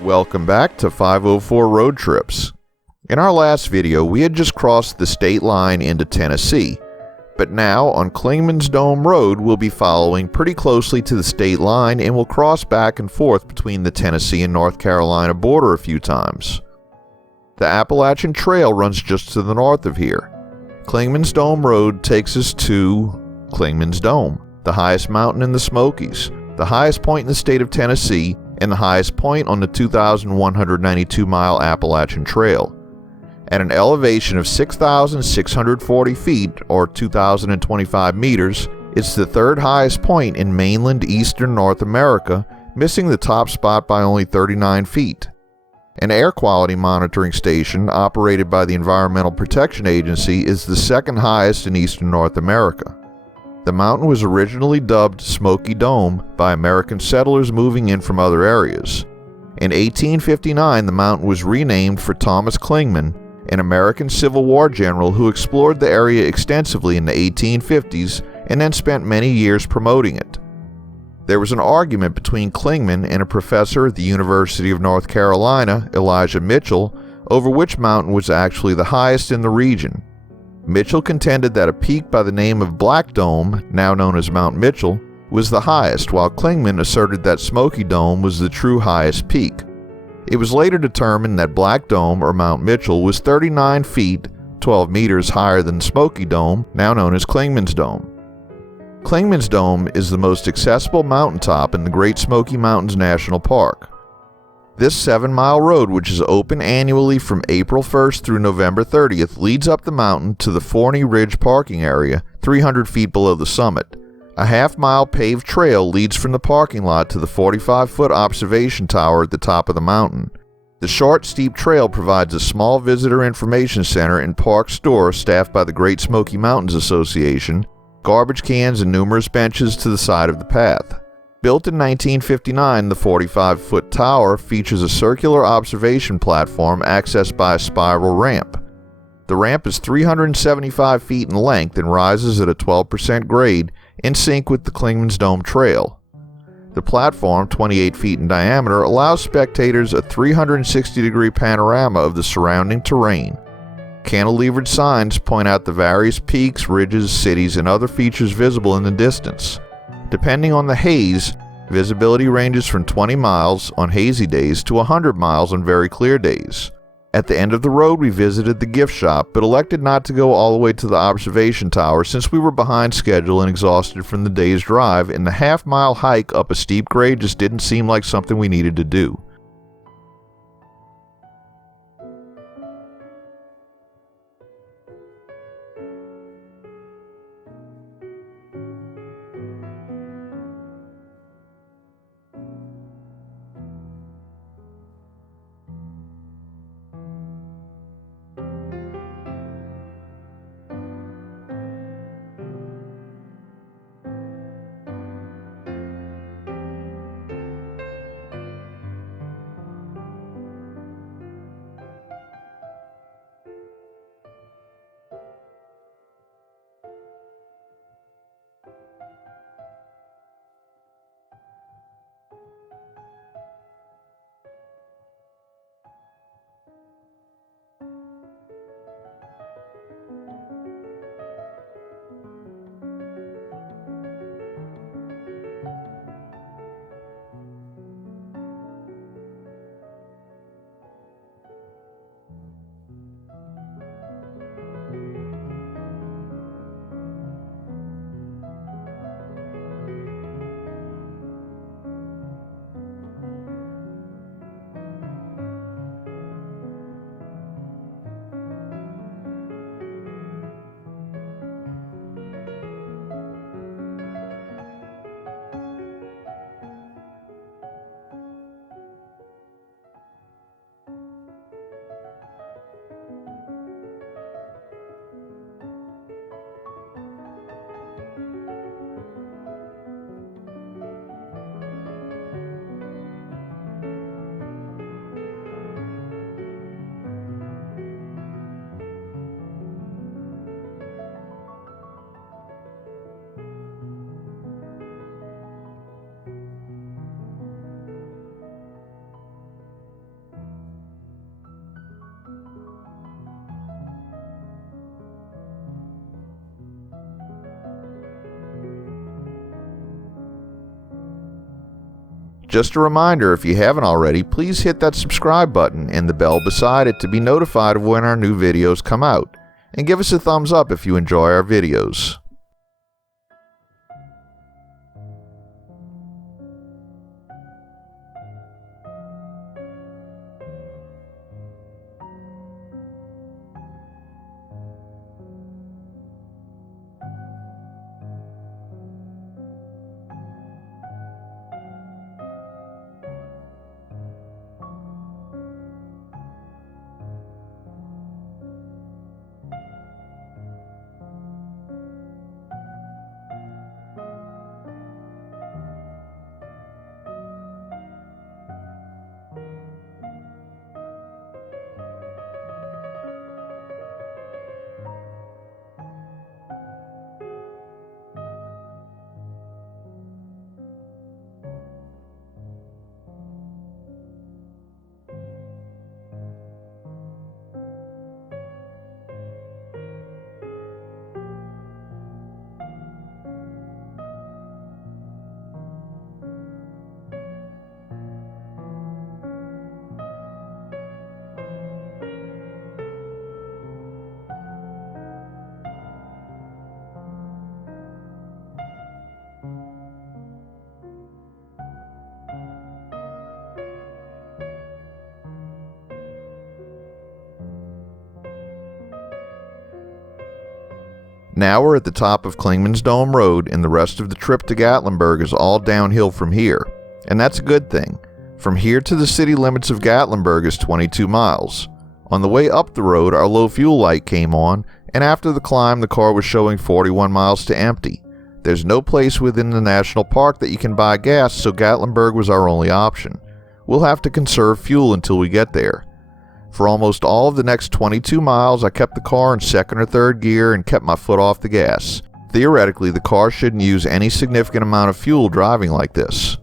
Welcome back to 504 Road Trips. In our last video, we had just crossed the state line into Tennessee, but now on Clingmans Dome Road, we'll be following pretty closely to the state line and will cross back and forth between the Tennessee and North Carolina border a few times. The Appalachian Trail runs just to the north of here. Clingmans Dome Road takes us to Clingmans Dome, the highest mountain in the Smokies, the highest point in the state of Tennessee, and the highest point on the 2,192-mile Appalachian Trail. At an elevation of 6,640 feet, or 2,025 meters, it's the third highest point in mainland eastern North America, missing the top spot by only 39 feet. An air quality monitoring station operated by the Environmental Protection Agency is the second highest in eastern North America. The mountain was originally dubbed Smoky Dome by American settlers moving in from other areas. In 1859, the mountain was renamed for Thomas Clingman, an American Civil War general who explored the area extensively in the 1850s and then spent many years promoting it. There was an argument between Clingman and a professor at the University of North Carolina, Elijah Mitchell, over which mountain was actually the highest in the region. Mitchell contended that a peak by the name of Black Dome, now known as Mount Mitchell, was the highest, while Clingman asserted that Smoky Dome was the true highest peak. It was later determined that Black Dome, or Mount Mitchell, was 39 feet, 12 meters higher than Smoky Dome, now known as Clingmans Dome. Clingmans Dome is the most accessible mountaintop in the Great Smoky Mountains National Park. This 7-mile road, which is open annually from April 1st through November 30th, leads up the mountain to the Forney Ridge parking area, 300 feet below the summit. A half-mile paved trail leads from the parking lot to the 45-foot observation tower at the top of the mountain. The short, steep trail provides a small visitor information center and park store staffed by the Great Smoky Mountains Association, garbage cans and numerous benches to the side of the path. Built in 1959, the 45-foot tower features a circular observation platform accessed by a spiral ramp. The ramp is 375 feet in length and rises at a 12% grade in sync with the Clingmans Dome Trail. The platform, 28 feet in diameter, allows spectators a 360-degree panorama of the surrounding terrain. Cantilevered signs point out the various peaks, ridges, cities, and other features visible in the distance. Depending on the haze, visibility ranges from 20 miles on hazy days to 100 miles on very clear days. At the end of the road, we visited the gift shop, but elected not to go all the way to the observation tower since we were behind schedule and exhausted from the day's drive, and the half-mile hike up a steep grade just didn't seem like something we needed to do. Just a reminder, if you haven't already, please hit that subscribe button and the bell beside it to be notified of when our new videos come out. And give us a thumbs up if you enjoy our videos. Now we're at the top of Clingmans Dome Road, and the rest of the trip to Gatlinburg is all downhill from here. And that's a good thing. From here to the city limits of Gatlinburg is 22 miles. On the way up the road, our low fuel light came on, and after the climb the car was showing 41 miles to empty. There's no place within the national park that you can buy gas, so Gatlinburg was our only option. We'll have to conserve fuel until we get there. For almost all of the next 22 miles, I kept the car in second or third gear and kept my foot off the gas. Theoretically, the car shouldn't use any significant amount of fuel driving like this.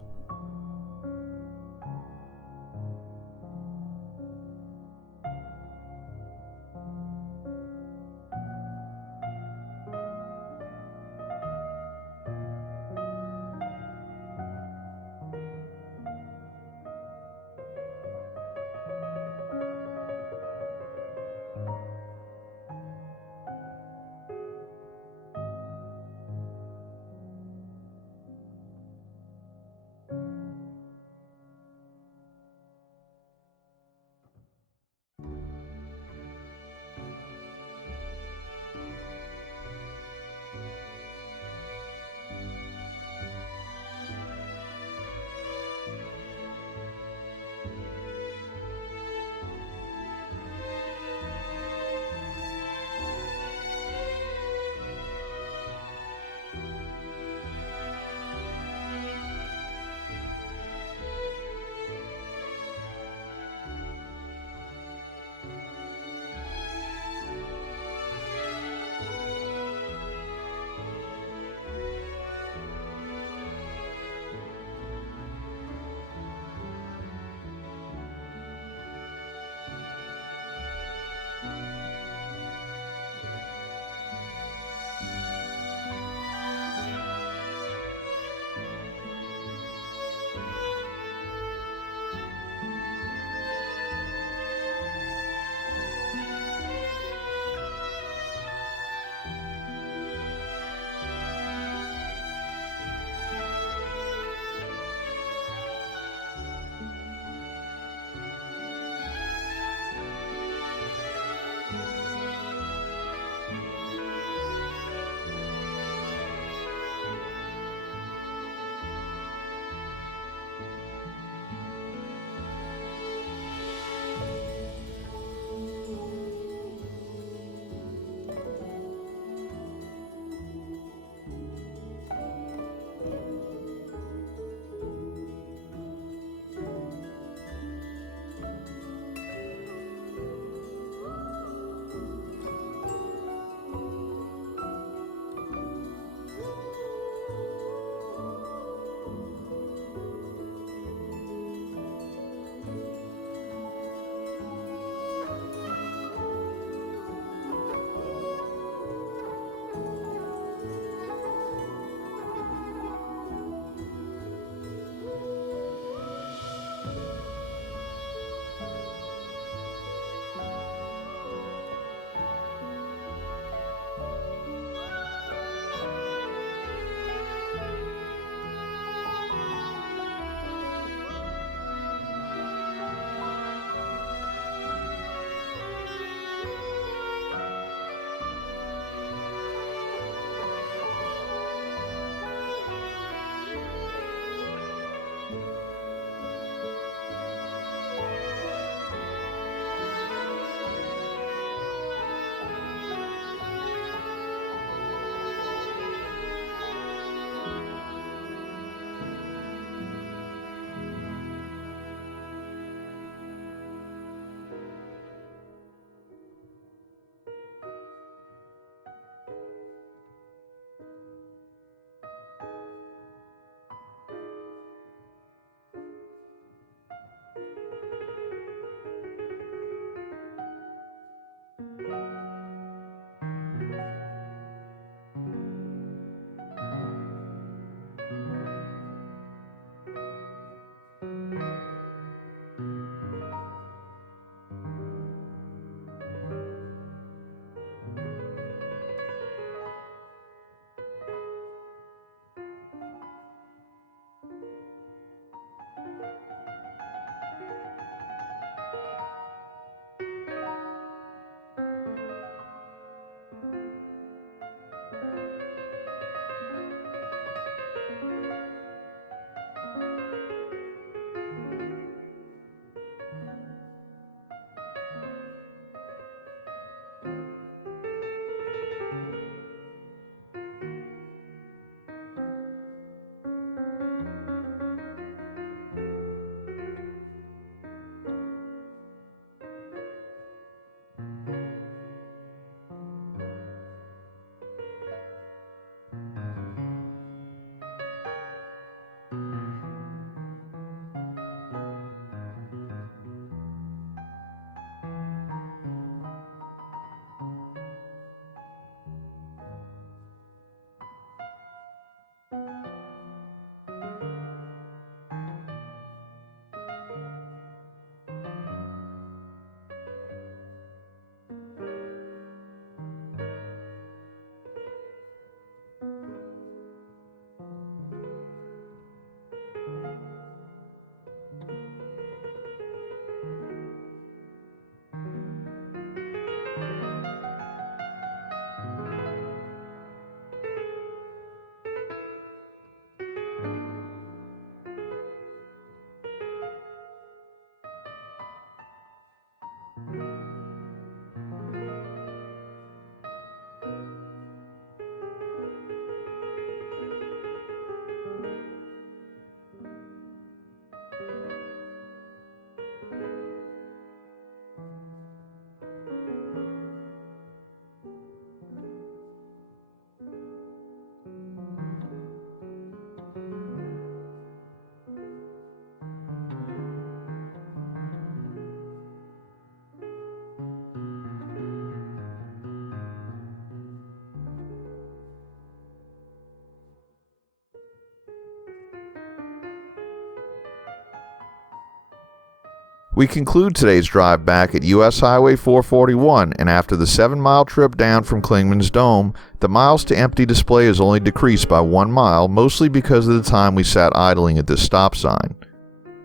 We conclude today's drive back at US Highway 441, and after the 7-mile trip down from Clingmans Dome, the miles to empty display is only decreased by 1 mile, mostly because of the time we sat idling at this stop sign.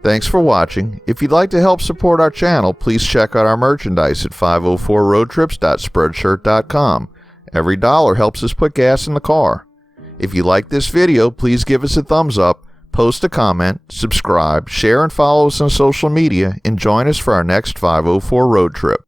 Thanks for watching. If you'd like to help support our channel, please check out our merchandise at 504roadtrips.spreadshirt.com. Every dollar helps us put gas in the car. If you like this video, please give us a thumbs up, post a comment, subscribe, share and follow us on social media, and join us for our next 504 road trip.